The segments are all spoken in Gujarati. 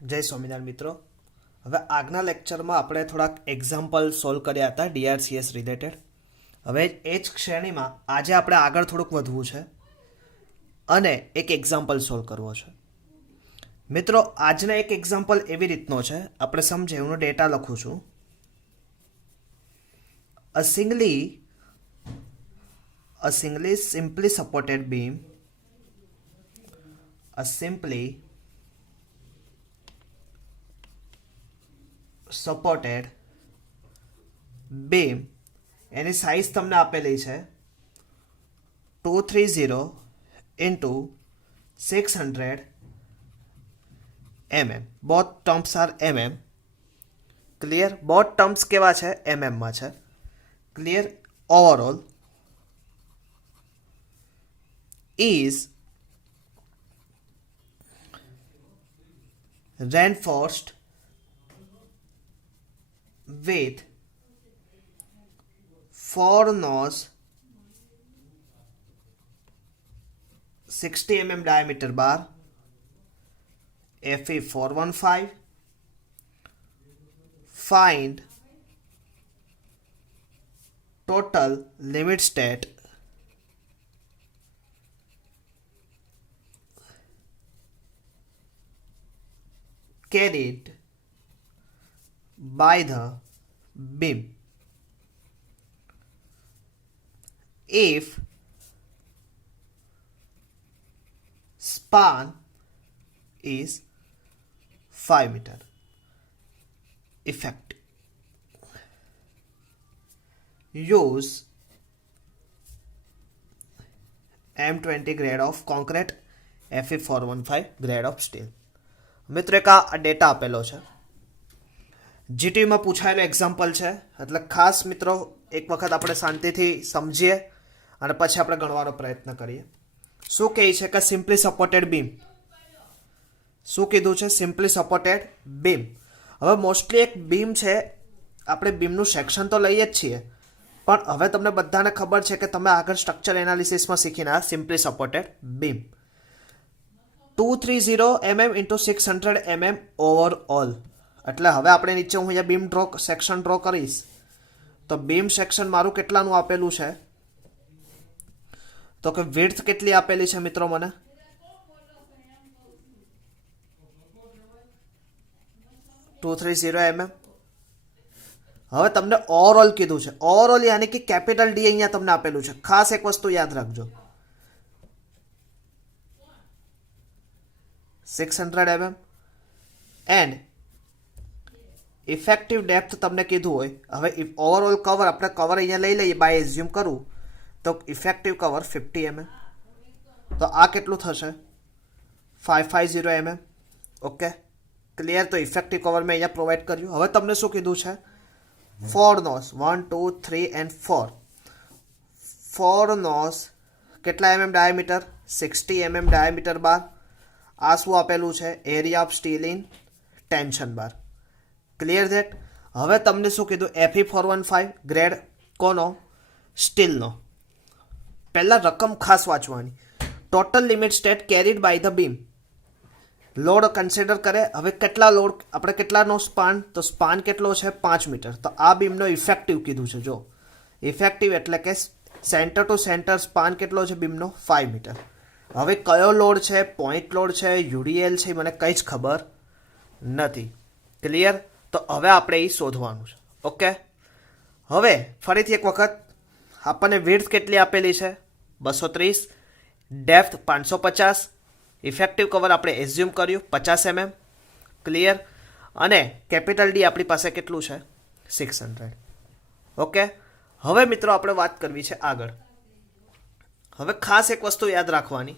જય સ્વામિનારાયણ મિત્રો. હવે આગના લેક્ચરમાં આપણે થોડાક એક્ઝામ્પલ સોલ્વ કર્યા હતા ડીઆરસીએસ રિલેટેડ. હવે એ જ શ્રેણીમાં આજે આપણે આગળ થોડુંક વધવું છે અને એક એક્ઝામ્પલ સોલ્વ કરવો છે. મિત્રો, આજનો એક એક્ઝામ્પલ એવી રીતનો છે, આપણે સમજે હું ડેટા લખું છું. A singly simply supported beam, a simply supported beam, એની સાઇઝ તમને આપેલી છે 230 into 600 mm. Both terms are mm. Clear? Both terms કેવા છે? mm માં છે. Clear? Overall is reinforced with 4 nose 60 mm diameter bar FE 415. Find total limit state carried by the beam if span is 5 meter. Effect: use M20 grade of concrete, Fe 415 grade of steel. મિત્રો, એક આ ડેટા આપેલો છે, જીટીયુમાં પૂછાયેલો એક્ઝામ્પલ છે, એટલે ખાસ મિત્રો એક વખત આપણે શાંતિથી સમજીએ અને પછી આપણે ગણવાનો પ્રયત્ન કરીએ. શું કહે છે કે સિમ્પલી સપોર્ટેડ બીમ. શું કીધું છે? Simply supported beam. હવે મોસ્ટલી એક બીમ છે, આપણે બીમનું સેક્શન તો લઈએ જ છીએ, પણ હવે તમને બધાને ખબર છે કે તમે આગળ સ્ટ્રક્ચર એનાલિસિસમાં શીખીને આ simply supported beam 230 mm into 600 mm overall. એટલે હવે આપણે નીચે હું અહીંયા બીમ સેક્શન ડ્રો કરીશ તો બીમ સેક્શન મારું કેટલાનું આપેલું છે? તો કે વિડ્થ કેટલી આપેલી છે મિત્રો? મને 230 mm. હવે તમને ઓવરઓલ કીધું છે. ઓવરઓલ યાની કે કેપિટલ ડી અહીંયા તમને આપેલું છે. ખાસ એક વસ્તુ યાદ રાખજો, 600 mm એન્ડ ઇફેક્ટિવ ડેપ્થ તમને કીધું હોય. હવે ઓવરઓલ કવર, આપણે કવર અહીંયા લઈ લઈએ બાય એઝ્યુમ કરું તો ઇફેક્ટિવ કવર 50 mm. તો આ કેટલું થશે? 550 mm. Okay, clear? તો ઇફેક્ટિવ કવર મેં અહીંયા પ્રોવાઈડ કર્યું. હવે તમને શું કીધું છે? 4 નોઝ 1 2 3 એન્ડ 4 નોઝ કેટલા mm ડાયામીટર? 60 mm ડાયામીટર બાર. આ શું આપેલું છે? Area of still in tension bar. Clear that? હવે તમને શું કીધું? FE 415 ગ્રેડ કોનો? સ્ટીલનો. પહેલા રકમ ખાસ વાંચવાની. Total limit state carried by the beam. Load consider કરે. હવે કેટલા લોડ, આપણે કેટલાનો સ્પાન? તો સ્પાન કેટલો છે? 5 મીટર. તો આ બીમનો ઇફેક્ટિવ કીધું છે. જો ઇફેક્ટિવ એટલે કે સેન્ટર ટુ સેન્ટર સ્પાન કેટલો છે બીમનો? 5 મીટર. હવે કયો લોડ છે? પોઈન્ટ લોડ છે, યુડીએલ છે, મને કંઈ જ ખબર નથી. ક્લિયર? તો હવે આપણે એ શોધવાનું છે. ઓકે, હવે ફરીથી એક વખત આપણને વિડ્થ કેટલી આપેલી છે? 230. ડેપ્થ 550. ઇફેક્ટિવ કવર આપણે એઝ્યુમ કર્યું 50 mm. ક્લિયર? અને કેપિટલ ડી આપણી પાસે કેટલું છે? 600. ઓકે, હવે મિત્રો આપણે વાત કરવી છે આગળ. હવે ખાસ એક વસ્તુ યાદ રાખવાની,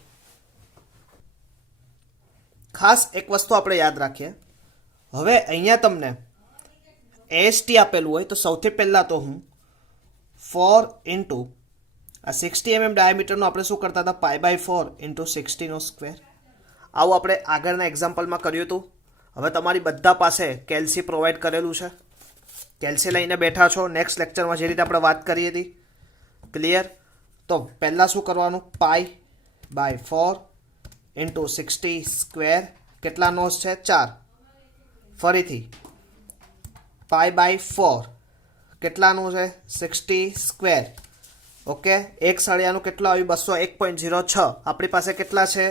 ખાસ એક વસ્તુ આપણે યાદ રાખીએ. હવે અહીંયા તમને એસટી આપેલું હોય તો સૌથી પહેલાં તો હું 4 ઇન્ટુ આ 60 mm ડાયામીટરનું આપણે શું કરતા હતા? π/4 ઇન્ટુ 60 નો સ્ક્વેર. આવું આપણે આગળના એક્ઝામ્પલમાં કર્યું હતું. હવે તમારી બધા પાસે કેલ્સી પ્રોવાઈડ કરેલું છે, કેલ્સી લઈને બેઠા છો. નેક્સ્ટ લેક્ચરમાં જે રીતે આપણે વાત કરી હતી. ક્લિયર? તો પહેલાં શું કરવાનું? π/4 ઇન્ટુ 60 સ્ક્વેર. કેટલા નોઝ છે? 4. ફરીથી π/4 કેટલાનું છે 60 સ્ક્વેર. ઓકે, એક સળિયાનું કેટલું આવ્યું 201.06. આપણી પાસે કેટલા છે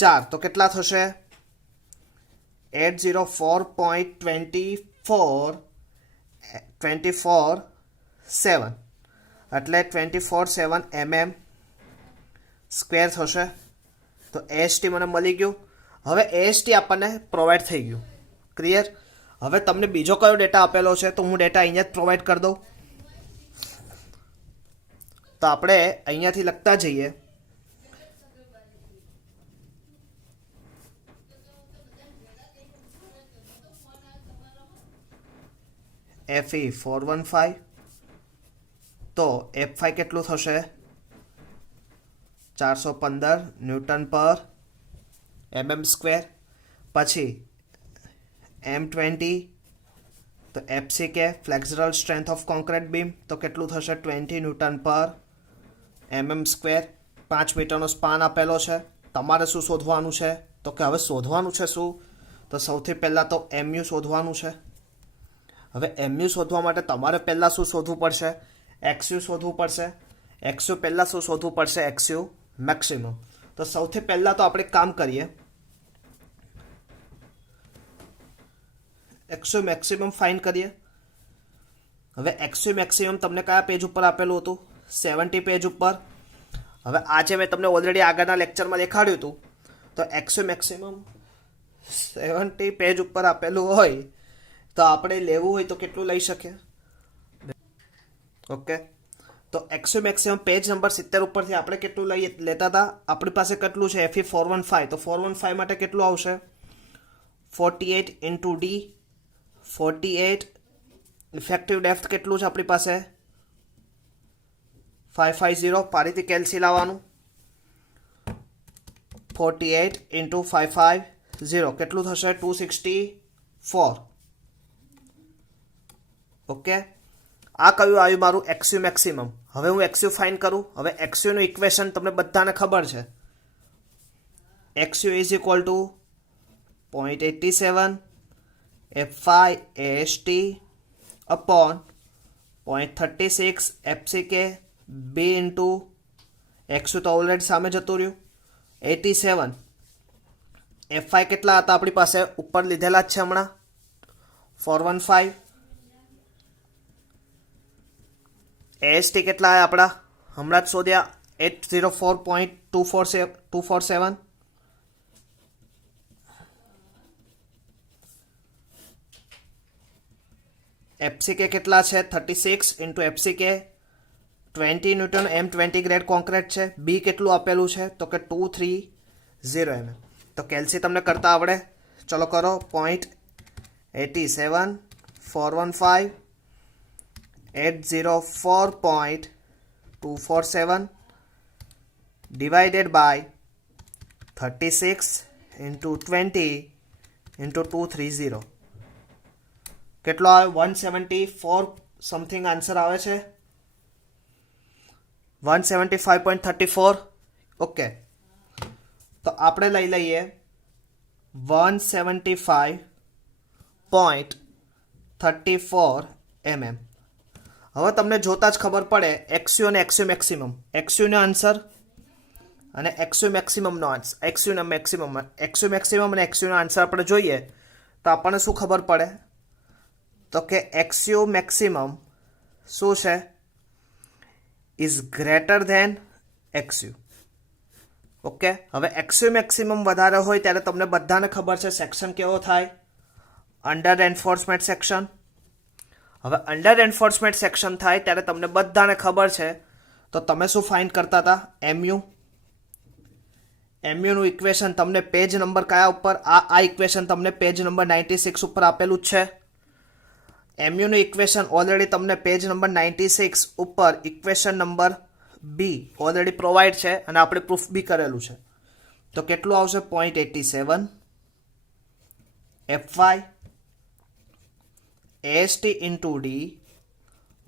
4, તો કેટલા થશે 804.24 એટલે 24/7 mm સ્ક્વેર થશે. તો એએસટી મને મળી ગયું. હવે એએસટી આપણને પ્રોવાઈડ થઈ ગયું. ક્લિયર. હવે તમને બીજો કયો ડેટા આપેલો છે તો હું ડેટા અહીંયા જ પ્રોવાઈડ કરી દઉં. તો આપણે અહીંયાથી લખતા જઈએ. FE 415 તો F5 કેટલું થશે 415 ન્યૂટન પર mm સ્ક્વેર. પછી M20 તો FCK flexural strength of concrete beam તો કેટલું થશે 20 ન્યૂટન પર mm સ્ક્વેર. 5 મીટરનો સ્પાન આપેલો છે. તમારે શું શોધવાનું છે તો કે હવે શોધવાનું છે શું, તો સૌથી પહેલાં તો MU શોધવાનું છે. હવે MU શોધવા માટે તમારે પહેલાં શું શોધવું પડશે XU શોધવું પડશે. XU પહેલાં શું શોધવું પડશે XU મેક્સિમમ. તો સૌથી પહેલાં તો આપણે કામ કરીએ XU મેક્સિમમ ફાઇન્ડ કરીએ. હવે XU મેક્સિમમ તમને કયા પેજ ઉપર આપેલું હતું 70 પેજ ઉપર. હવે આજે મેં તમને ઓલરેડી આગળના લેક્ચરમાં દેખાડ્યું હતું. તો XU મેક્સિમમ 70 પેજ ઉપર આપેલું હોય તો આપણે લેવું હોય તો કેટલું લઈ શકીએ. ઓકે, તો XU મેક્સિમમ પેજ નંબર 70 ઉપરથી આપણે કેટલું લેતા હતા. આપણી પાસે કેટલું છે FE 415 તો 415 માટે કેટલું આવશે 48 ઇન્ટુ D 48. ઇફેક્ટિવ ડેપ્થ કેટલું છે આપણી પાસે 550. ફરીથી કેલ્સી લાવવાનું 48 ઇન્ટુ 550 કેટલું થશે 264. ઓકે, આ કયું આવ્યું મારું XU મેક્સિમમ. હવે હું XU ફાઇન્ડ કરું. હવે XU નું ઇક્વેશન તમને બધાને ખબર છે. XU is equal two 0.87 F5 AST upon 0.36 FCK B into XU તો ઓલરેડી સામે જતું રહ્યું 87. F5 કેટલા હતા આપણી પાસે ઉપર લીધેલા જ છે હમણાં 415. AST કેટલા આવ્યા આપણા હમણાં જ શોધ્યા 804.247. FCK કેટલા છે 36 into FCK 20 newton M20 grade concrete છે. બી કેટલું આપેલું છે તો કે 230 mm. તો કેલ્સી તમને કરતા આવડે. ચલો કરો 0.87 415 804.247 divided by 36 into 20 into 230 કેટલો આવે 174 સમથિંગ આન્સર આવે છે 175.34. ઓકે, તો આપણે લઈ લઈએ 175.34 mm. હવે તમને જોતા જ ખબર પડે XU અને XU મેક્સિમમ. XU નો આન્સર અને XU મેક્સિમમનો આન્સર. XU મેક્સિમમ અને XU નો આન્સર આપણે જોઈએ તો આપણને શું ખબર પડે તો કે XU મેક્સિમમ શું છે is greater than XU. Okay, હવે XU મેક્સિમમ વધારે હોય ત્યારે તમને બધાને ખબર છે સેક્શન કેવો થાય અંડર એન્ફોર્સમેન્ટ સેક્શન. હવે અંડર એન્ફોર્સમેન્ટ સેક્શન થાય ત્યારે તમને બધાને ખબર છે તો તમે શું ફાઇન્ડ કરતા હતા MU નું ઇક્વેશન તમને પેજ નંબર કયા ઉપર આ ઇક્વેશન તમને પેજ નંબર 96 ઉપર આપેલું જ છે. MU નું ઇક્વેશન ઓલરેડી તમને પેજ નંબર 96 ઉપર equation number B already provide છે અને આપણે પ્રૂફ બી કરેલું છે. તો કેટલું આવશે 0.87 F5 AST into D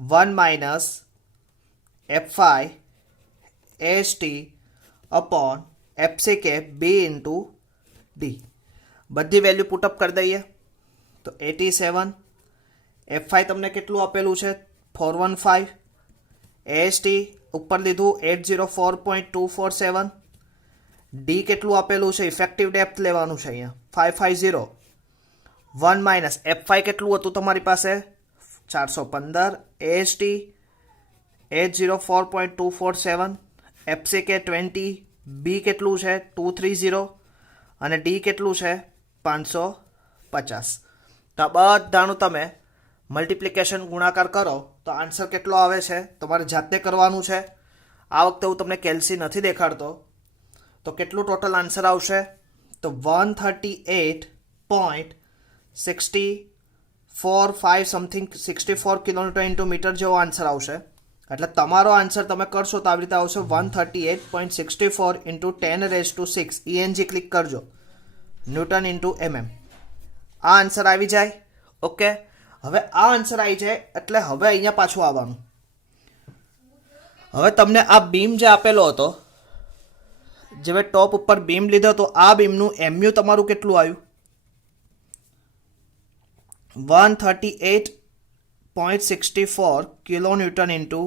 1 minus F5 AST upon FCK B into D. બધી વેલ્યુ પુટઅપ કરી દઈએ. તો 87. F5 તમને કેટલું આપેલું છે 415. AST ઉપર લીધું 804.247. ડી કેટલું આપેલું છે ઇફેક્ટિવ ડેપ્થ લેવાનું છે અહીંયા 550. 1 માઇનસ F5 કેટલું હતું તમારી પાસે 415. AST 804.247. FCK 20. બી કેટલું છે 230 અને ડી કેટલું છે 550. તો આ બધાનું તમે મલ્ટિપ્લિકેશન ગુણાકાર કરો તો આન્સર કેટલો આવે છે તમારે જાતે કરવાનું છે. આ વખતે હું તમને કેલ્સી નથી દેખાડતો. તો કેટલું ટોટલ આન્સર આવશે તો 138.64 સમથિંગ 64 કિલોમીટર ઇન્ટુ મીટર જેવો આન્સર આવશે. એટલે તમારો આન્સર તમે કરશો તો આવી રીતે આવશે 138.64 ઇન્ટુ 10⁶. ENG ક્લિક કરજો ન્યૂટન ઇન્ટુ mm. આ આન્સર આવી જાય. ઓકે, હવે આ આન્સર આવી જાય એટલે હવે અહીંયા પાછું આવવાનું. હવે તમને આ બીમ જે આપેલો હતો, જે ટોપ ઉપર બીમ લીધો તો આ બીમનું MU તમારું કેટલું આવ્યું 138.64 કિલો ન્યૂટન ઇન્ટુ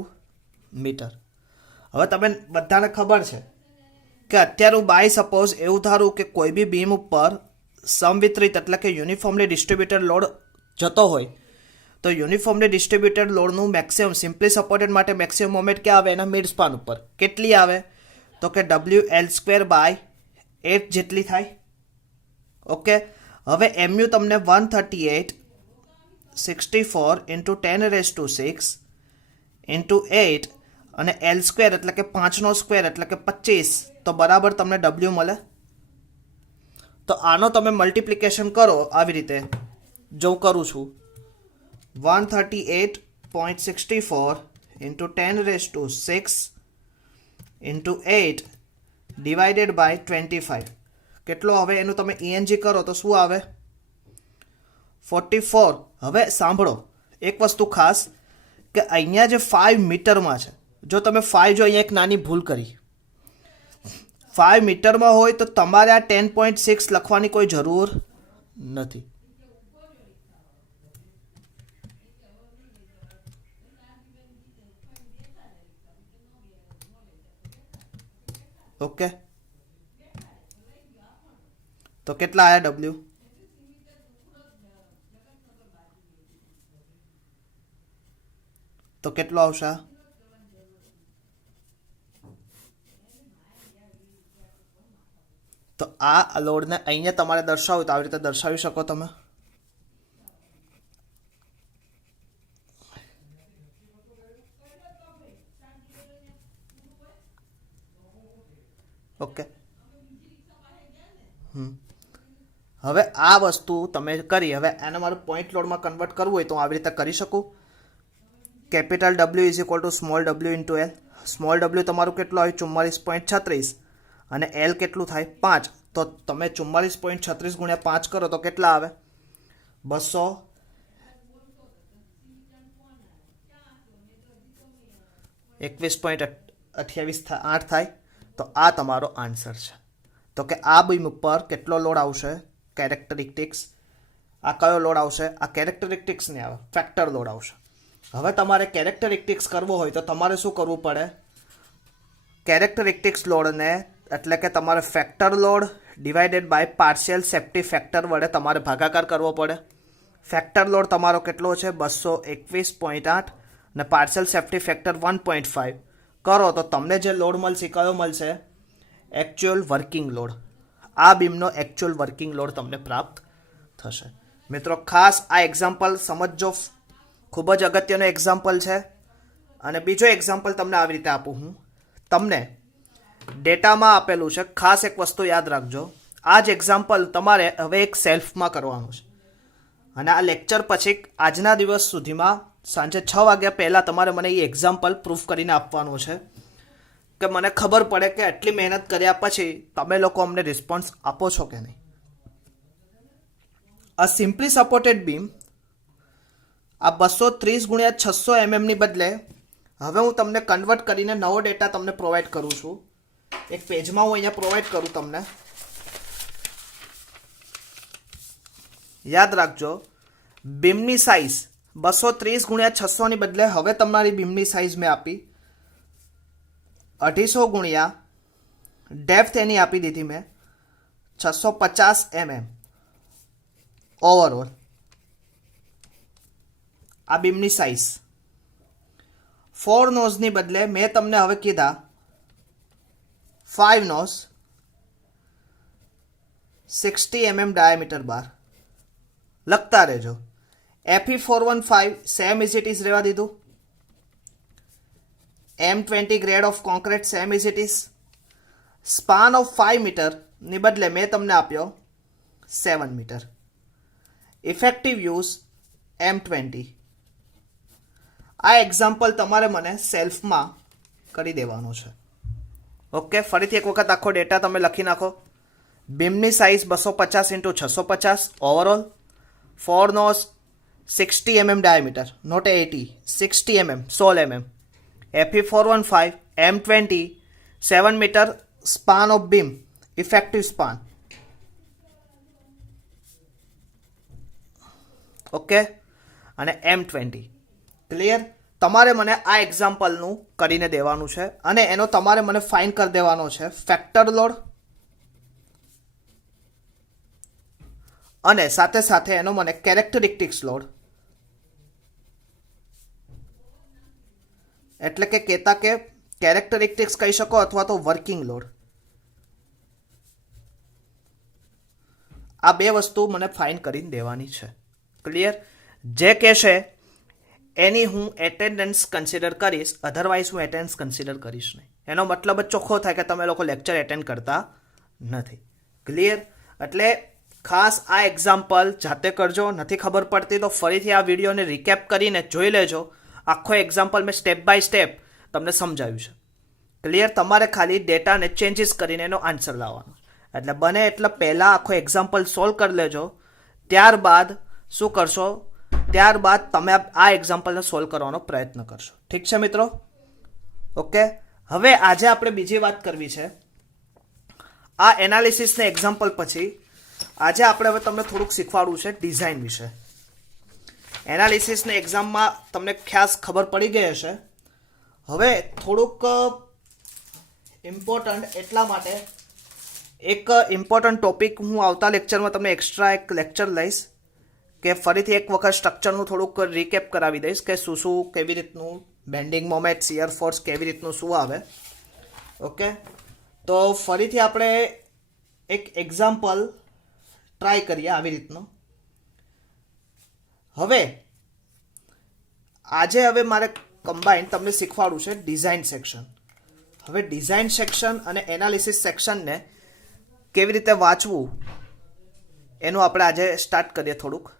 મીટર. હવે તમે બધાને ખબર છે કે અત્યારે હું બાય સપોઝ એવું ધારું કે કોઈ બી બીમ ઉપર સમવિતરિત એટલે કે યુનિફોર્મલી ડિસ્ટ્રીબ્યુટેડ લોડ જતો હોય તો યુનિફોર્મલી ડિસ્ટ્રીબ્યુટેડ લોડનું મેક્સિમમ સિમ્પલી સપોર્ટેડ માટે મેક્સિમમ મોમેન્ટ ક્યાં આવે એના મિડ સ્પાન ઉપર કેટલી આવે તો કે WL²/8 જેટલી થાય. ઓકે, હવે MU તમને 138.64 ઇન્ટુ 10⁶ ઇન્ટુ 8 અને L² એટલે કે 5નો સ્ક્વેર એટલે કે 25 તો બરાબર તમને W મળે. તો આનો તમે મલ્ટિપ્લિકેશન કરો આવી રીતે જો કરું છું 138.64 ઇન્ટુ 10⁶ ઇન્ટુ 8 ડિવાઇડેડ બાય 25 કેટલો હવે એનું તમે ENG કરો તો શું આવે 44. હવે સાંભળો એક વસ્તુ ખાસ કે અહીંયા જે 5 મીટરમાં છે, જો તમે 5 જો અહીંયા એક નાની ભૂલ કરી 5 મીટરમાં હોય તો તમારે આ 10.6 લખવાની કોઈ જરૂર નથી. ઓકે, તો કેટલા આયા W તો કેટલો આવશે તો આ લોડને અહીંયા તમારે દર્શાવવું તો આવી રીતે દર્શાવી શકો તમે. ઓકે, હવે આ વસ્તુ તમે કરી. હવે એને મારું પોઈન્ટ લોડમાં કન્વર્ટ કરવું હોય તો હું આવી રીતે કરી શકું. Capital W is equal two small w into L. Small w તમારું કેટલું આવ્યું 44.36 અને L કેટલું થાય 5. તો તમે 44.36 ગુણ્યા 5 કરો તો કેટલા આવે 221.28 થાય. તો આ તમારો આન્સર છે. તો કે આ બીમ ઉપર કેટલો લોડ આવશે કેરેક્ટરિસ્ટિક્સ. આ કયો લોડ આવશે આ કેરેક્ટરિસ્ટિક્સ નહીં આવે ફેક્ટર લોડ આવશે. હવે તમારે કેરેક્ટરિસ્ટિક્સ કરવો હોય તો તમારે શું કરવું પડે કેરેક્ટરિસ્ટિક્સ લોડને એટલે કે તમારે factor load divided by partial safety factor વડે તમારે ભાગાકાર કરવો પડે. ફેક્ટર લોડ તમારો કેટલો છે 221.8 અને પાર્શિયલ સેફ્ટી ફેક્ટર 1.5 કરો તો તમને જે લોડ મળશે કયો મળશે એકચ્યુઅલ વર્કિંગ લોડ. આ બીમનો એકચ્યુઅલ વર્કિંગ લોડ તમને પ્રાપ્ત થશે. મિત્રો ખાસ આ એક્ઝામ્પલ સમજજો, ખૂબ જ અગત્યનો એક્ઝામ્પલ છે. અને બીજો એક્ઝામ્પલ તમને આવી રીતે આપું હું. તમને ડેટામાં આપેલું છે, ખાસ એક વસ્તુ યાદ રાખજો, આ જ એક્ઝામ્પલ તમારે હવે એક સેલ્ફમાં કરવાનું છે. અને આ લેક્ચર પછી આજના દિવસ સુધીમાં સાંજે 6 વાગ્યા પહેલાં તમારે મને એ એક્ઝામ્પલ પ્રૂફ કરીને આપવાનું છે કે મને ખબર પડે કે આટલી મહેનત કર્યા પછી તમે લોકો અમને રિસ્પોન્સ આપો છો કે નહીં. આ સિમ્પલી સપોર્ટેડ બીમ આ 230 × 600 ની બદલે હવે હું તમને કન્વર્ટ કરીને નવો ડેટા તમને પ્રોવાઈડ કરું છું. એક પેજમાં હું અહીંયા પ્રોવાઈડ કરું તમને. યાદ રાખજો બીમની સાઇઝ 230 ગુણ્યા 600 ની બદલે હવે તમારી બીમની સાઇઝ મેં આપી 250 ગુણ્યા ડેપ્થ એની આપી દીધી મેં 650 mm ઓવરઓલ આ બીમની સાઇઝ 4 નોઝની બદલે મેં તમને હવે કીધા 5 નોઝ 60 mm ડાયામીટર બાર લખતા રહેજો FE415 same is it is રહેવા દીધું M20 grade of concrete same is it is span of 5 metre ની બદલે મેં તમને આપ્યો 7 મીટર ઇફેક્ટિવ યુઝ M20 આ એક્ઝામ્પલ તમારે મને સેલ્ફમાં કરી દેવાનો છે ઓકે ફરીથી એક વખત આખો ડેટા તમે લખી નાખો બીમની size 250 × 650 overall 4 nos 60 mm diameter not 80 60 mm 16 mm FE415 M20 7 metre span of beam effective span okay અને M20 ક્લિયર તમારે મને આ એક્ઝામ્પલનું કરીને દેવાનું છે અને એનો તમારે મને ફાઇન કરી દેવાનો છે ફેક્ટર લોડ અને સાથે સાથે એનો મને કેરેક્ટરિસ્ટિક્સ લોડ એટલે કે કહેતા કે કેરેક્ટરિસ્ટિક્સ કહી શકો અથવા તો વર્કિંગ લોડ આ બે વસ્તુ મને ફાઇન કરીને દેવાની છે ક્લિયર જે કહેશે એની હું એટેન્ડન્સ કન્સિડર કરીશ અધરવાઇઝ હું એટેન્ડન્સ કન્સિડર કરીશ નહીં એનો મતલબ જ ચોખ્ખો થાય કે તમે લોકો લેક્ચર એટેન્ડ કરતા નથી ક્લિયર એટલે ખાસ આ એક્ઝામ્પલ જાતે કરજો નથી ખબર પડતી તો ફરીથી આ વિડીયોને રિકેપ કરીને જોઈ લેજો આખો એક્ઝામ્પલ મેં સ્ટેપ બાય સ્ટેપ તમને સમજાવ્યું છે ક્લિયર તમારે ખાલી ડેટાને ચેન્જીસ કરીને એનો આન્સર લાવવાનો એટલે બને એટલે પહેલાં આખો એક્ઝામ્પલ સોલ્વ કરી લેજો ત્યારબાદ શું કરશો ત્યારબાદ તમે આ એક્ઝામ્પલને સોલ્વ કરવાનો પ્રયત્ન કરશો ઠીક છે મિત્રો ઓકે હવે આજે આપણે બીજી વાત કરવી છે આ એનાલિસિસને એક્ઝામ્પલ પછી આજે આપણે હવે તમને થોડુંક શીખવાડવું છે ડિઝાઇન વિશે એનાલિસિસને એક્ઝામમાં તમને ખાસ ખબર પડી ગઈ હશે હવે થોડુંક ઇમ્પોર્ટન્ટ એટલા માટે એક ઇમ્પોર્ટન્ટ ટોપિક હું આવતા લેક્ચરમાં તમને એક્સ્ટ્રા એક લેક્ચર લઈશ કે ફરીથી એક વખત સ્ટ્રક્ચરનું થોડુંક રિકેપ કરાવી દઈશ કે શું શું કેવી રીતનું બેન્ડિંગ મોમેન્ટ શિયર ફોર્સ કેવી રીતનું શું આવે ઓકે તો ફરીથી આપણે એક એક્ઝામ્પલ ટ્રાય કરીએ આવી રીતનું હવે આજે મારે કમ્બાઈન તમને શીખવાડવું છે ડિઝાઇન સેક્શન હવે ડિઝાઇન સેક્શન અને એનાલિસિસ સેક્શનને કેવી રીતે વાંચવું એનું આપણે આજે સ્ટાર્ટ કરીએ થોડુંક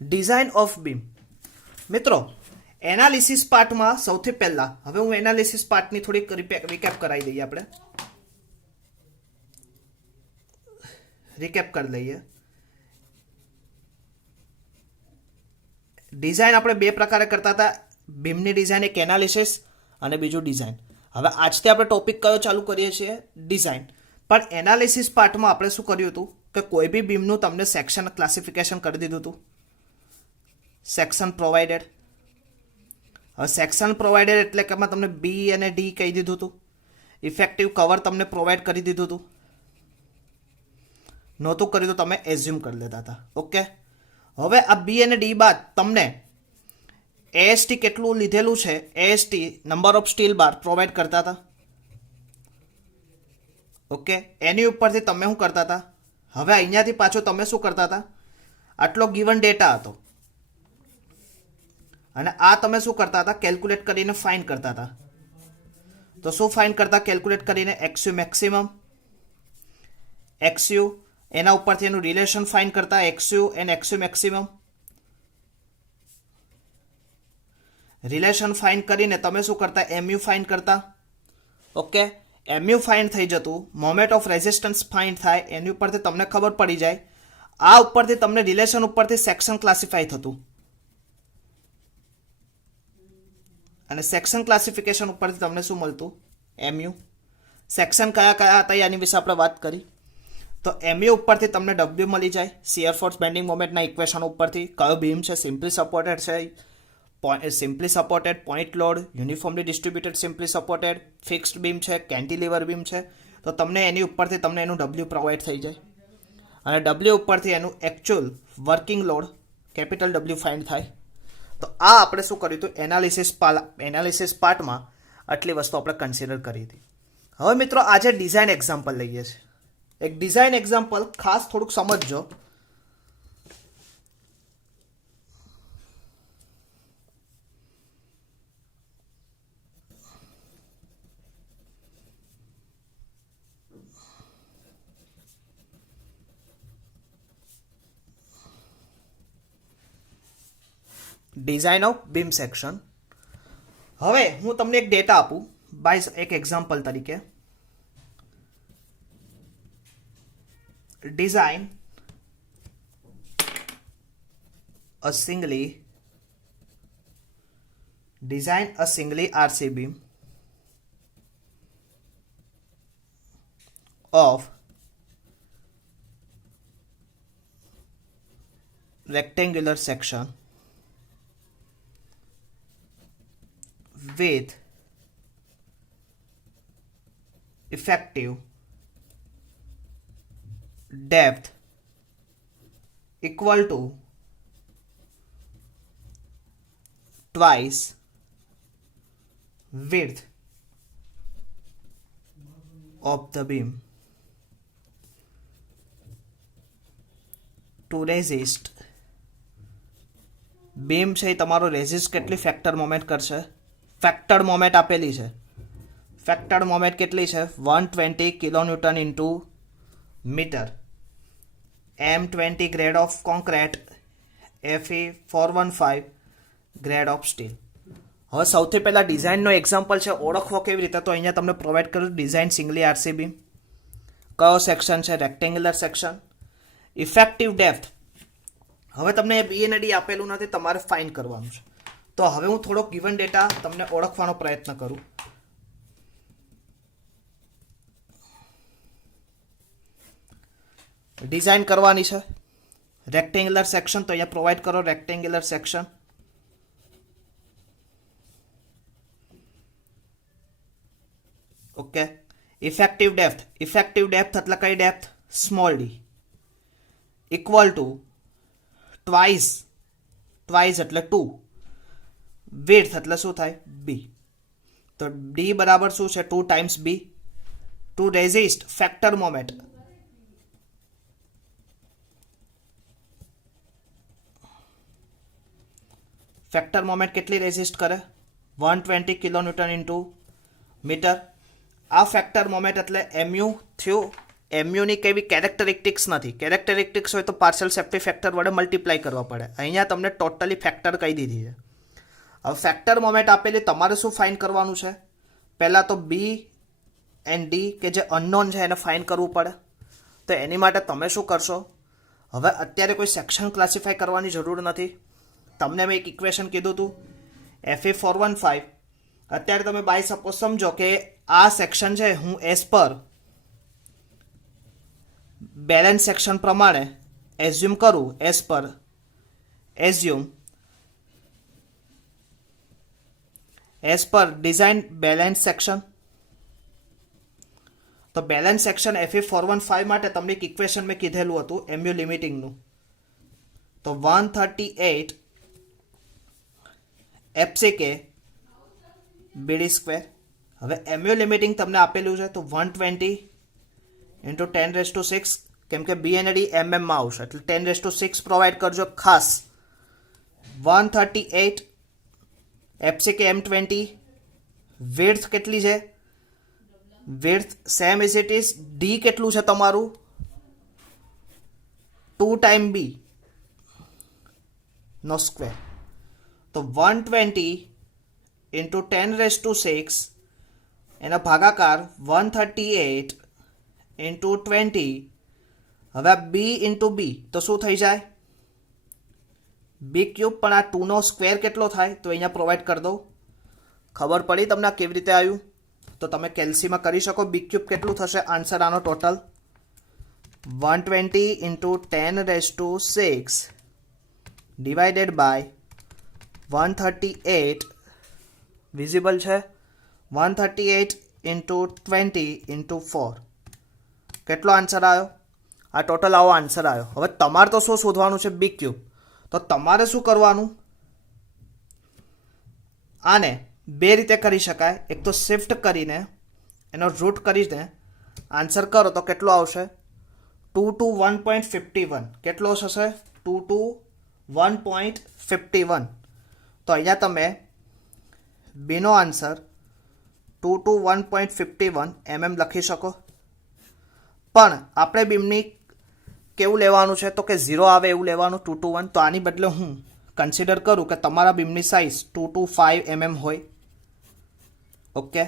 ડિઝાઇન ઓફ બીમ મિત્રો એનાલિસિસ પાર્ટમાં સૌથી પહેલા હવે હું એનાલિસિસ પાર્ટની થોડીક રિકેપ કરાવી દઈએ આપણે રિકેપ કરી લઈએ ડિઝાઇન આપણે બે પ્રકારે કરતા હતા બીમની ડિઝાઇન એક એનાલિસિસ અને બીજું ડિઝાઇન હવે આજથી આપણે ટોપિક કયો ચાલુ કરીએ છીએ ડિઝાઇન પણ એનાલિસિસ પાર્ટમાં આપણે શું કર્યું હતું કે કોઈ બી બીમનું તમને સેક્શન ક્લાસિફિકેશન કરી દીધું હતું સેક્શન પ્રોવાઇડેડ હવે સેક્શન પ્રોવાઇડેડ એટલે કે એમાં તમને બી અને ડી કહી દીધું હતું ઇફેક્ટિવ કવર તમને પ્રોવાઈડ કરી દીધું હતું નહોતું કર્યું તો તમે એઝ્યુમ કરી લેતા હતા ઓકે હવે આ બી અને ડી બાદ તમને એએસટી કેટલું લીધેલું છે AST number of steel bar provide કરતા હતા ઓકે એની ઉપરથી તમે શું કરતા હતા હવે અહીંયાથી પાછો તમે શું કરતા હતા આટલો ગિવન ડેટા હતો અને આ તમે શું કરતા હતા કેલ્ક્યુલેટ કરીને ફાઇન કરતા હતા તો શું ફાઇન કરતા કેલ્ક્યુલેટ કરીને એક્સયુ મેક્સિમમ એક્સયુ એના ઉપરથી એનું રિલેશન ફાઇન કરતા એક્સયુ એન્ડ એક્સયુ મેક્સિમમ રિલેશન ફાઇન કરીને તમે શું કરતા એમયુ ફાઇન કરતા ઓકે એમયુ ફાઇન થઈ જતું મોમેન્ટ ઓફ રેઝિસ્ટન્સ ફાઇન થાય એની ઉપરથી તમને ખબર પડી જાય આ ઉપરથી તમને રિલેશન ઉપરથી સેક્શન ક્લાસિફાઈ થતું અને સેક્શન ક્લાસિફિકેશન ઉપરથી તમને શું મળતું? MU. સેક્શન કયા કયા હતા એની વિશે આપણે વાત કરી. તો MU ઉપરથી તમને W મળી જાય, શિયર ફોર્સ બેન્ડિંગ મોમેન્ટના ઇક્વેશન ઉપરથી. કયો બીમ છે? સિમ્પલી સપોર્ટેડ છે, simply supported, point load, uniformly distributed simply supported, fixed beam છે, કેન્ટિલીવર બીમ છે. તો તમને એની ઉપરથી તમને એનું W પ્રોવાઈડ થઈ જાય અને W ઉપરથી એનું actual working load capital W find થાય. તો આ આપણે શું કર્યું હતું? એનાલિસિસ પાર્ટમાં આટલી વસ્તુ આપણે કન્સિડર કરી હતી. હવે મિત્રો આજે ડિઝાઇન એક્ઝામ્પલ લઈએ છીએ. એક ડિઝાઇન એક્ઝામ્પલ ખાસ થોડુંક સમજજો. Design of beam section. હવે હું તમને એક ડેટા આપું બાય એક એક્ઝામ્પલ તરીકે. Design a singly RC beam of rectangular section with effective depth equal to twice width of the beam to resist. Beam છે એ તમારો રેઝિસ્ટ કેટલી ફેક્ટર મોમેન્ટ કરશે? ફેક્ટર મોમેન્ટ આપેલી છે. ફેક્ટર મોમેન્ટ કેટલી છે? 120 kilonewton into metre. M20 grade of concrete, FE 415 grade of steel. હવે સૌથી પહેલાં ડિઝાઇનનો એક્ઝામ્પલ છે, ઓળખવો કેવી રીતે? તો અહીંયા તમને પ્રોવાઈડ કર્યું ડિઝાઇન સિંગલી આરસી બીમ. કયો સેક્શન છે? Rectangular section. ઇફેક્ટિવ ડેપ્થ હવે તમને બી અને ડી આપેલું નથી, તમારે ફાઇન્ડ કરવાનું છે. તો હવે હું થોડોક ગિવન ડેટા તમને ઓળખવાનો પ્રયત્ન કરું. ડિઝાઇન કરવાની છે રેક્ટેન્ગ્યુલર સેક્શન, તો અહીંયા પ્રોવાઈડ કરો rectangular section. Okay. Effective depth એટલે કઈ depth? Small D. Equal to twice એટલે 2. વિડ્થ એટલે શું થાય? બી. તો ડી બરાબર શું છે? 2 times B. To resist factor moment, factor moment કેટલી રેઝિસ્ટ કરે? 120 કિલોન્યુટન ઇન્ટુ મીટર. આ ફેક્ટર મોમેન્ટ એટલે MU થયું. MUની કેવી કેરેક્ટરિસ્ટિક્સ નથી. કેરેક્ટરિસ્ટિક્સ હોય તો પાર્શિયલ સેફ્ટી ફેક્ટર વડે મલ્ટીપ્લાય કરવા પડે. અહીંયા તમને ટોટલી ફેક્ટર કહી દીધી છે. હવે ફેક્ટર મોમેન્ટ આપેલી, તમારે શું ફાઇન્ડ કરવાનું છે? પહેલાં તો બી એન્ડ ડી કે જે અનનોન છે એને ફાઇન્ડ કરવું પડે. તો એની માટે તમે શું કરશો? હવે અત્યારે કોઈ સેક્શન ક્લાસિફાય કરવાની જરૂર નથી. તમને મેં એક ઇક્વેશન કીધું હતું FE 415. અત્યારે તમે બાય સપોઝ સમજો કે આ સેક્શન છે, હું એઝ પર બેલેન્સ સેક્શન પ્રમાણે એઝ્યુમ કરું, as per design balance section. તો બેલેન્સ સેક્શન FE 415 માટે તમને એક ઇક્વેશન મેં કીધેલું હતું MU લિમિટિંગનું. તો 138 FCK BD સ્ક્વેર. હવે MU લિમિટિંગ તમને આપેલું છે, તો 120 ઇન્ટુ 10⁶, કેમ કે બી અને ડી MM માં આવશે એટલે 10⁶ પ્રોવાઈડ કરજો ખાસ. 138 FCK M20. વિડ્થ કેટલી છે? Width same is it is. D કેટલું છે તમારું? 2 ટાઈમ બી નો સ્ક્વેર. તો 120 ઇન્ટુ 10⁶ એનો ભાગાકાર 138 ઇન્ટુ 20. હવે આ બી ઇન્ટુ બી તો શું થઈ જાય? બી ક્યુબ. પણ આ 2નો સ્ક્વેર કેટલો થાય? તો અહીંયા પ્રોવાઈડ કરી દઉં ખબર પડી તમને આ કેવી રીતે આવ્યું? તો તમે કેલ્સીમાં કરી શકો. બી ક્યુબ કેટલું થશે આન્સર આનો total? 120 into 10⁶ divided by 138 visible છે. 138 into 20 into 4 કેટલો આન્સર આવ્યો? આ ટોટલ આવો આન્સર આવ્યો. હવે તમારે તો શું શોધવાનું છે? બી ક્યુબ. તો તમારે શું કરવાનું? આને બે રીતે કરી શકાય. એક તો શિફ્ટ કરીને એનો રૂટ કરીને આન્સર કરો તો કેટલો આવશે? 2 to 1.51. કેટલો થશે? 2 to 1.51. તો અહીંયા તમે બીનો આન્સર 2 to 1.51 mm લખી શકો. પણ આપણે બીમની કેવું લેવાનું છે? તો કે 0 આવે એવું લેવાનું, 2 to 1. તો આની બદલે હું કન્સિડર કરું કે તમારા બીમની સાઇઝ 2 to 5 mm હોય. ઓકે,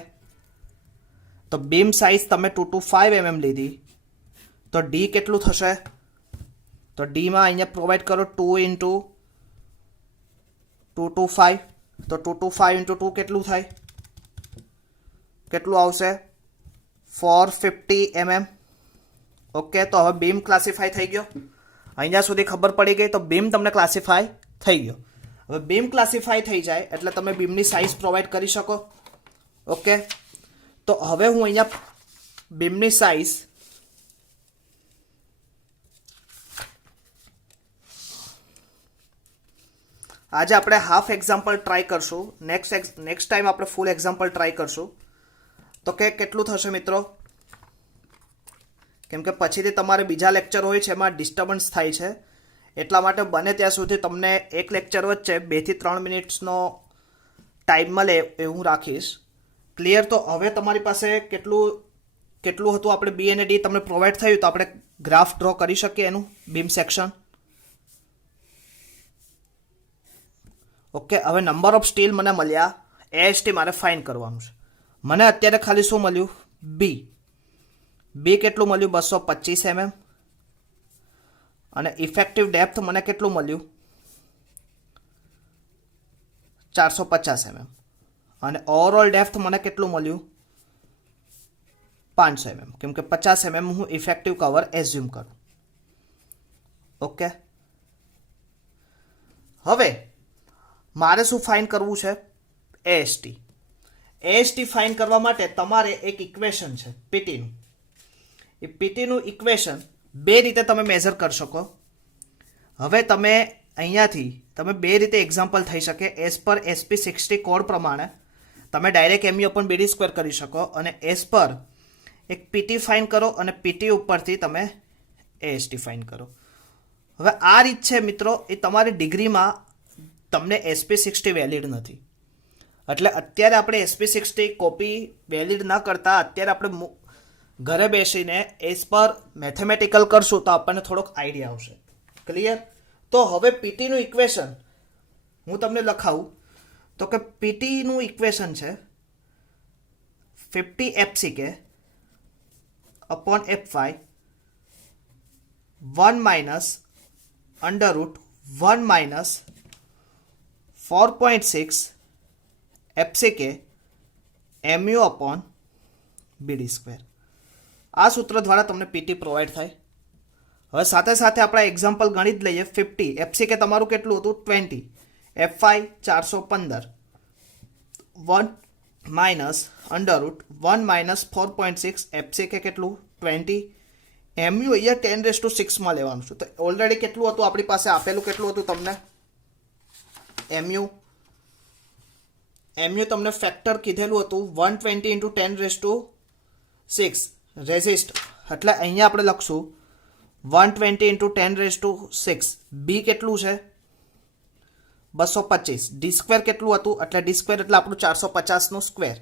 તો બીમ સાઇઝ તમે 2 to 5 mm લીધી. તો ડી કેટલું થશે? તો ડીમાં અહીંયા પ્રોવાઈડ કરો 2 into 2 to 5. તો 2 to 5 into 2 કેટલું થાય? કેટલું આવશે? 450 mm. ઓકે, તો હવે બીમ ક્લાસિફાય થઈ ગયો. અહીંયા સુધી ખબર પડી ગઈ. તો બીમ તમને ક્લાસિફાય થઈ ગયો. હવે બીમ ક્લાસિફાય થઈ જાય એટલે તમે બીમની સાઇઝ પ્રોવાઈડ કરી શકો. ઓકે, તો હવે હું અહીંયા બીમની સાઇઝ આજે આપણે હાફ એક્ઝામ્પલ ટ્રાય કરશું. નેક્સ્ટ ટાઈમ આપણે ફૂલ એક્ઝામ્પલ ટ્રાય કરશું. તો કે કેટલું થશે મિત્રો? કેમ કે પછીથી તમારે બીજા લેક્ચર હોય છે એમાં ડિસ્ટર્બન્સ થાય છે, એટલા માટે બને ત્યાં સુધી તમને એક લેક્ચર વચ્ચે 2 થી 3 મિનિટ્સનો ટાઈમ મળે એ હું રાખીશ. ક્લિયર? તો હવે તમારી પાસે કેટલું હતું? આપણે બી અને ડી તમને પ્રોવાઈડ થયું તો આપણે ગ્રાફ ડ્રો કરી શકીએ એનું બીમ સેક્શન. ઓકે, હવે નંબર ઓફ સ્ટીલ મને મળ્યા. એએસટી મારે ફાઇન કરવાનું છે. મને અત્યારે ખાલી શું મળ્યું? બી કેટલું મળ્યું? 225 mm. અને ઇફેક્ટિવ ડેપ્થ મને કેટલું મળ્યું? 450 mm. અને ઓવરઓલ ડેપ્થ મને કેટલું મળ્યું? 500 mm. કેમ કે 50 mm હું ઇફેક્ટિવ કવર એઝ્યુમ કરું. ઓકે, હવે મારે શું ફાઇન કરવું છે? એએસટી. એએસટી ફાઇન કરવા માટે તમારે એક ઇક્વેશન છે પીટીનું. એ પીટીનું ઇક્વેશન બે રીતે તમે મેઝર કરી શકો. હવે તમે અહીંયાથી તમે બે રીતે એક્ઝામ્પલ થઈ શકે. એઝ પર SP60 કોડ પ્રમાણે તમે direct MU upon BD square કરી શકો અને એઝ પર એક પીટી ફાઇન કરો અને પીટી ઉપરથી તમે એએસટી ફાઇન કરો. હવે આ રીત છે મિત્રો, એ તમારી ડિગ્રીમાં તમને SP60 વેલિડ નથી. એટલે અત્યારે આપણે SP60 કોપી વેલિડ ન કરતા અત્યારે આપણે ઘરે બેસીને એઝ પર મેથેમેટિકલ કરશું તો આપણને થોડોક આઈડિયા આવશે. ક્લિયર? તો હવે પીટીનું ઇક્વેશન હું તમને લખાવું. તો કે પીટીનું ઇક્વેશન છે 50 FCK upon F5 1 minus under root 1 minus 4.6 FCK MU upon BD square. આ સૂત્ર દ્વારા તમને પીટી પ્રોવાઈડ થાય. હવે સાથે સાથે આપણે એક્ઝામ્પલ ગણી જ લઈએ. 50 FCK તમારું કેટલું હતું? 20. F5 415 1 minus under route 1 minus 4.6 FCK કેટલું? 20. MU અહીંયા 10⁶ માં લેવાનું છે. તો ઓલરેડી કેટલું હતું આપણી પાસે આપેલું? કેટલું હતું તમને MU તમને ફેક્ટર કીધેલું હતું 120 into 10⁶ રેઝિસ્ટ. એટલે અહીંયા આપણે લખશું 120 into 10⁶. બી કેટલું છે? 225. ડી સ્ક્વેર કેટલું હતું? એટલે ડી સ્ક્વેર એટલે આપણું 450 સ્ક્વેર.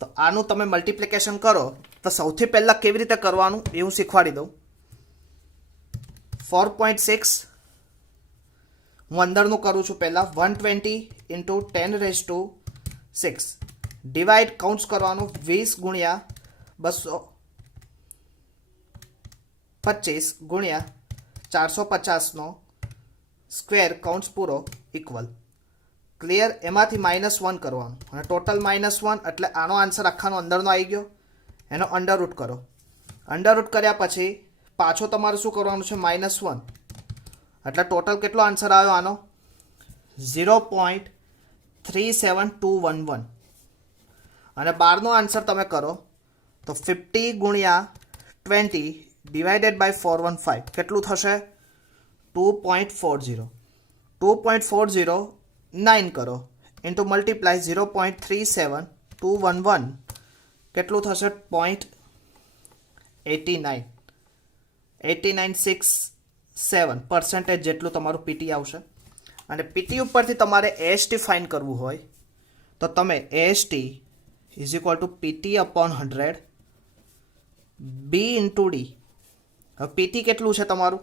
તો આનું તમે મલ્ટિપ્લિકેશન કરો તો સૌથી પહેલાં કેવી રીતે કરવાનું એ હું શીખવાડી દઉં. 4.6 હું અંદરનું કરું છું પહેલાં. 120 into 10⁶ ડિવાઈડ કાઉન્ટ્સ કરવાનું 20 ગુણ્યા 225 ગુણ્યા 450 સ્ક્વેર કાઉન્ટ્સ પૂરો ઇક્વલ ક્લિયર. એમાંથી -1 કરવાનું અને ટોટલ -1 એટલે આનો આન્સર આખાનો અંદરનો આવી ગયો. એનો અંડરરૂટ કરો. અંડરરૂટ કર્યા પછી પાછો તમારે શું કરવાનું છે? -1 એટલે ટોટલ કેટલો આન્સર આવ્યો આનો? 0.37211. અને 12નો આન્સર તમે કરો તો 50 ગુણ્યા 20 ડિવાઇડેડ બાય 415 કેટલું થશે? 2.40. 2.409 કરો ઇન્ટુ મલ્ટીપ્લાય 0.37211 કેટલું થશે? 0.89. 8967% જેટલું તમારું પીટી આવશે. અને પીટી ઉપરથી તમારે એએસટી ફાઇન કરવું હોય તો તમે AST is equal to PT upon 100 B into D. હવે પીટી કેટલું છે તમારું?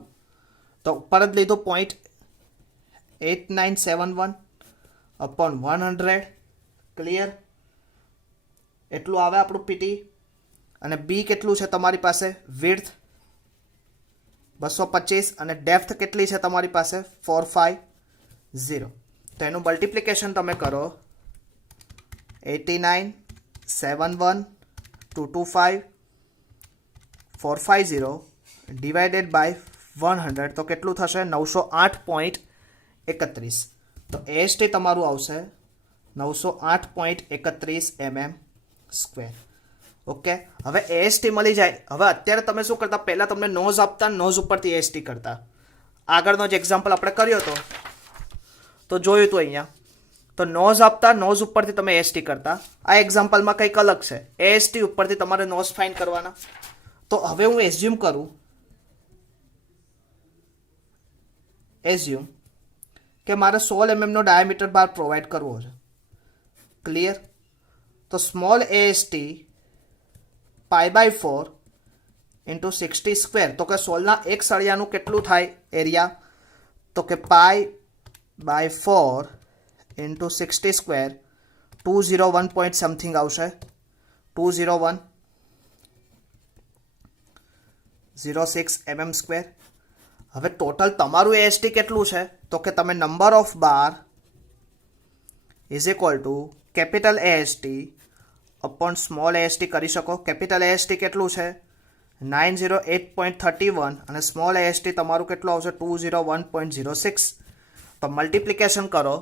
તો ઉપર જ લીધું 0.8971 અપોન 100 ક્લિયર. એટલું આવે આપણું પીટી. અને બી કેટલું છે તમારી પાસે? વિડ્થ 225 અને ડેપ્થ કેટલી છે તમારી પાસે? 450. તો એનું મલ્ટિપ્લિકેશન તમે કરો 89 71 225 450 ડિવાઇડેડ બાય 100 તો કેટલું થશે? 908.31. તો એએસટી તમારું આવશે 908.31 mm². ઓકે. હવે એએસટી મળી જાય. હવે અત્યારે તમે શું કરતા? પહેલાં તમને નોઝ આપતા, નોઝ ઉપરથી એએસટી કરતા. આગળનો જે એક્ઝામ્પલ આપણે કર્યો હતો તો જોયું હતું અહીંયા. તો નોઝ આપતા, નોઝ ઉપરથી તમે એએસટી કરતા. આ એક્ઝામ્પલમાં કંઈક અલગ છે. એએસટી ઉપરથી તમારે નોઝ ફાઇન કરવાના. તો હવે હું એઝ્યુમ કરું કે મારે 16 mm નો ડાયામીટર બાર પ્રોવાઈડ કરવો છે. ક્લિયર. તો સ્મોલ એએસટી π/4 ઇન્ટુ 60² તો કે 16ના એક સળિયાનું કેટલું થાય એરિયા? તો કે π/4 ઇન્ટુ 60² 201 પોઈન્ટ સમથિંગ આવશે. 20106 mm². હવે ટોટલ તમારું એએસટી કેટલું છે? તો કે તમે number of bar is equal to capital AST upon small AST કરી શકો. કેપિટલ એએસટી કેટલું છે? 908.31 અને સ્મોલ એએસટી તમારું કેટલું આવશે? 201.06. તો મલ્ટિપ્લિકેશન કરો